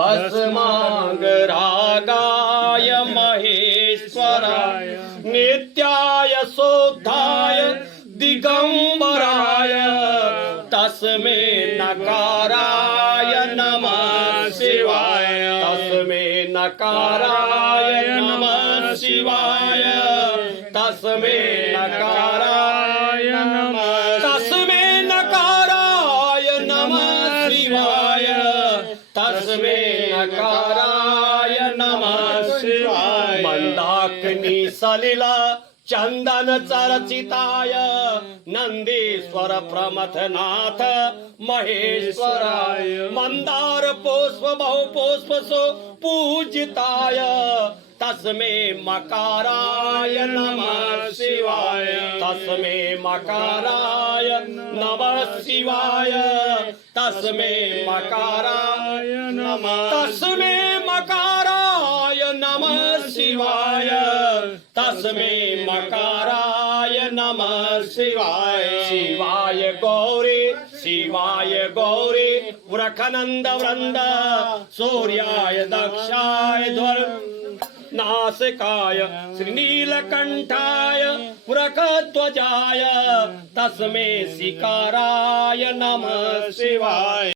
भस्मांगरागाय महेश्वराय नित्याय शुद्धाय दिगंबराय तस्मै नकाराय नमः शिवाय तस्मै नकाराय नमः शिवाय तस्मै नकाराय नमः तस्मै नकाराय नमः शिवाय तस्मै नकाराय नमः शिवाय मंदाकिनी सलिला चंदन चर्चिताय नंदीश्वर प्रमथनाथ महेश्वराय मंदार पुष्प बहुपुष्प सो पूजिताय तस्मै मकाराय नमः शिवाय तस्मै मकाराय नमः शिवाय तस्मै मकाराय नमः तस्मै मकाराय नमः शिवाय तस्मै मकाराय नमः शिवाय शिवाय गौरी वृखनंद वृंद सूर्याय दक्षाय ध्वर नासिकाय श्रीनीलकंठाय वृकध्वजाय तस्मै शिकाराय नमः शिवाय।